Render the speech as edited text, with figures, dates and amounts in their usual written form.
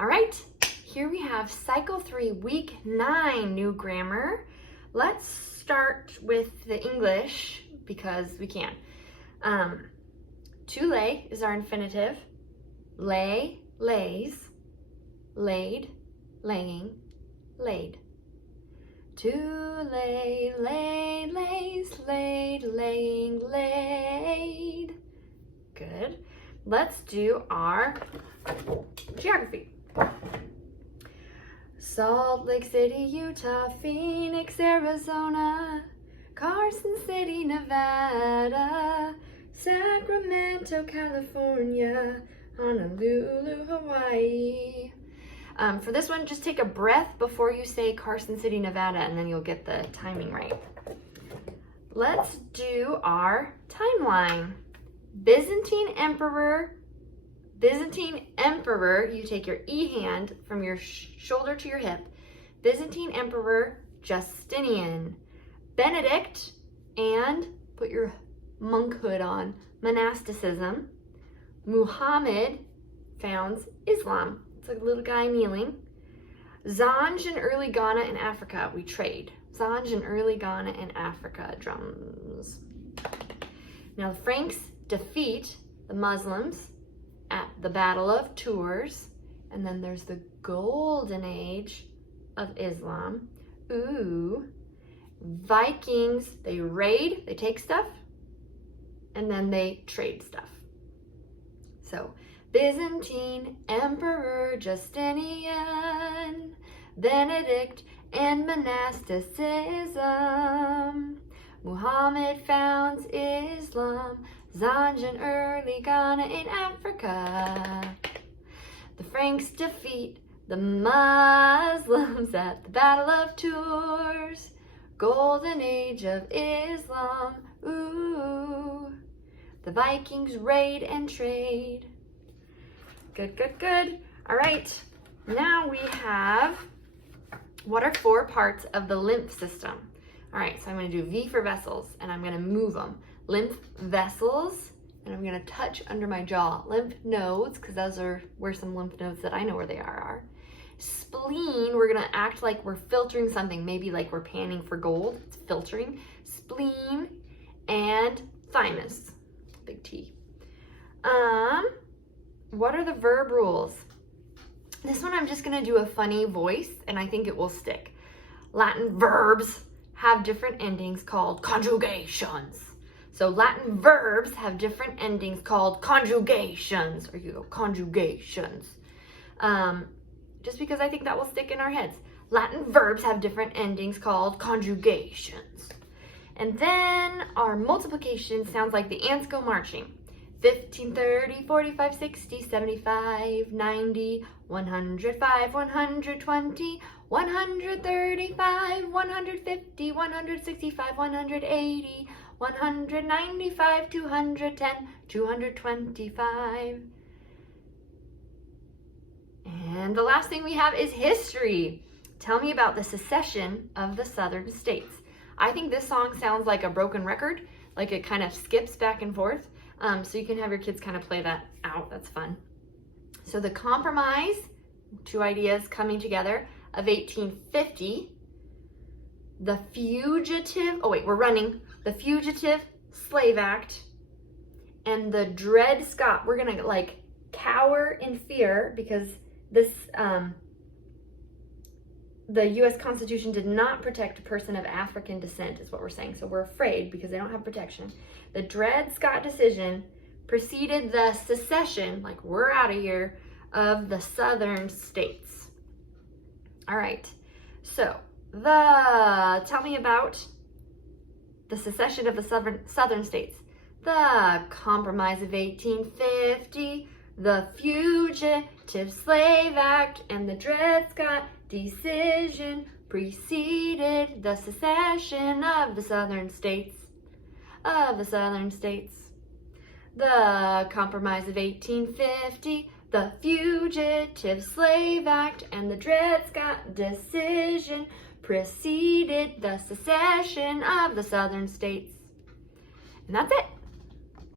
All right, here we have Cycle 3, Week 9, new grammar. Let's start with the English because we can. To lay is our infinitive. Lay, lays. Laid, laying, laid. To lay, laid, lays, laid, laying, laid. Good. Let's do our geography. Salt Lake City, Utah, Phoenix, Arizona, Carson City, Nevada, Sacramento, California, Honolulu, Hawaii. For this one, just take a breath before you say Carson City, Nevada, and then you'll get the timing right. Let's do our timeline. Byzantine Emperor, you take your E hand from your shoulder to your hip. Byzantine Emperor Justinian. Benedict, and put your monkhood on, monasticism. Muhammad founds Islam. It's like a little guy kneeling. Zanj in early Ghana and Africa, we trade. Zanj in early Ghana and Africa, drums. Now the Franks defeat the Muslims at the Battle of Tours. And then there's the Golden Age of Islam. Ooh. Vikings, they raid, they take stuff, and then they trade stuff. So, Byzantine Emperor Justinian, Benedict and monasticism. Muhammad founds Islam, Zanj in early Ghana in Africa. The Franks defeat the Muslims at the Battle of Tours. Golden Age of Islam, ooh. The Vikings raid and trade. Good, good, good. All right, now we have, what are 4 parts of the lymph system? All right, so I'm gonna do V for vessels, and I'm gonna move them. Lymph vessels, and I'm gonna touch under my jaw. Lymph nodes, because those are where some lymph nodes that I know where they are. Spleen, we're gonna act like we're filtering something, maybe like we're panning for gold, it's filtering. Spleen and thymus, big T. What are the verb rules? This one I'm just gonna do a funny voice and I think it will stick. Latin verbs have different endings called conjugations. So Latin verbs have different endings called conjugations, or you go conjugations. Just because I think that will stick in our heads. Latin verbs have different endings called conjugations. And then our multiplication sounds like the ants go marching. 15, 30, 45, 60, 75, 90, 105, 120, 135, 150, 165, 180, 195, 210, 225. And the last thing we have is history. Tell me about the secession of the Southern states. I think this song sounds like a broken record, like it kind of skips back and forth. So you can have your kids kind of play that out. That's fun. So the compromise, 2 ideas coming together, of 1850, the Fugitive Slave Act, and the Dred Scott. We're gonna like cower in fear because this, the U.S. Constitution did not protect a person of African descent, is what we're saying. So we're afraid because they don't have protection. The Dred Scott decision preceded the secession, like we're out of here, of the Southern states. All right, so tell me about the secession of the Southern states. The Compromise of 1850, the Fugitive Slave Act, and the Dred Scott decision preceded the secession of the Southern states. The Compromise of 1850, the Fugitive Slave Act, and the Dred Scott decision preceded the secession of the Southern states. And that's it.